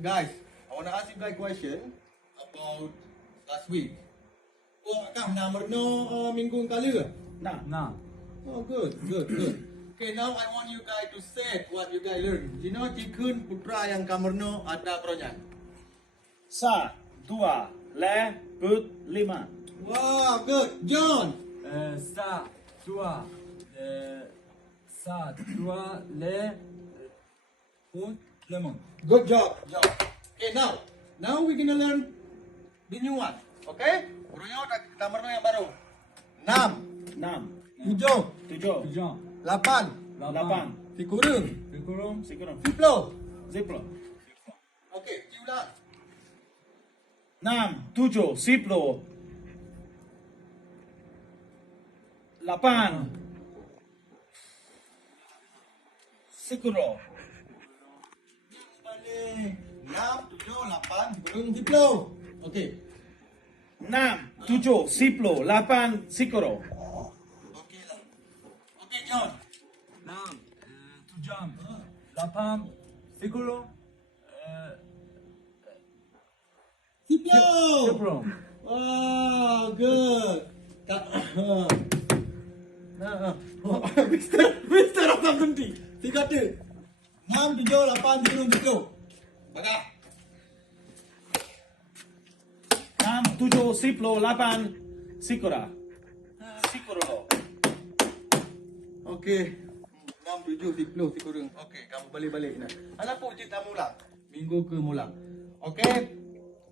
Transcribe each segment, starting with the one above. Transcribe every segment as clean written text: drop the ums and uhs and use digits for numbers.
Guys, I want to ask you guys a question about last week. Oh, akak nak merno minggu kali ke? Nah. Oh, good. Okay, now I want you guys to say what you guys learn. You know, Cikun putra yang kamerno ada peronyak. Sa, dua, le, put, lima. Wow, good. John. Sa, dua, le, put, lemon. Good job. Okay, now we're gonna learn the new one. Okay? Peronyak kamerno yang baru. 6, Enam, 7, tujuh, 8, lapan, Tikurung, sikurang, 10. ziplo. Okay, diulang. Enam, tujuh, ziplo. Lapan, sikuro. Balik. 6, 7, 8, Tikurung, 10. Okay. Enam, tujuh, ziplo, lapan, sikuro. Okay lah. Okay, John. 6, 7, 8, siguro, 10. lemon. Wow, good. Mister apa berhenti? 3 tu. 6, 7, 8, 10. Bagah. Enam, tujuh, ziplo, lapan, sikura. Sikuro. Okey. 6, 7, 10, Tikurung. Okey, kamu balik-balik nak. Alah pun kita mulang. Minggu ke mulang. Okey.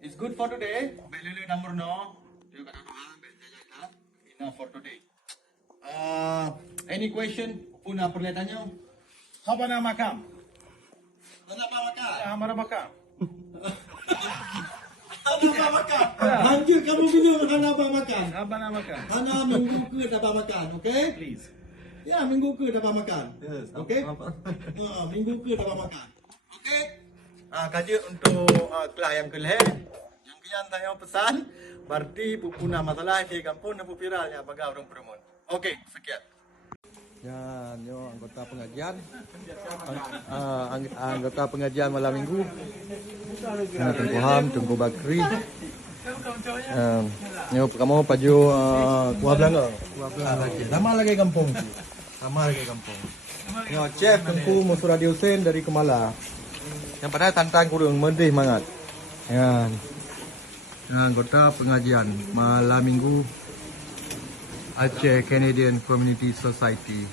It's good for today. Baik lele nomor no. Dia kata doa, baik jaga. Enough for today. Any question? Pun apa boleh tanya? Apa nama kamu? Kenapa makan? Hamara makam. Kenapa makan? Lanjut kamu bilang kenapa makan. Apa nama kamu? Mana minggu ke dapat makan, okey? Please. Ya, minggu ke dapat makan. Yes, Okey? apa? Minggu ke dapat makan. Okey? Kaji untuk kelas yang kelih. Yang kian tanya pesan, berarti pupuna masalah di kampung dan viralnya bagi orang Perempuan. Okey, sekian. Dan yo anggota pengajian anggota pengajian malam minggu Tengku Ham, Tengku Bakri yo kamu paju kuah belanga sama lagi kampung yo chef Tengku Musuradi Hussein dari Kemala yang pada tantang kurang mendih mangat ya anggota pengajian malam minggu Aceh Canadian Community Society.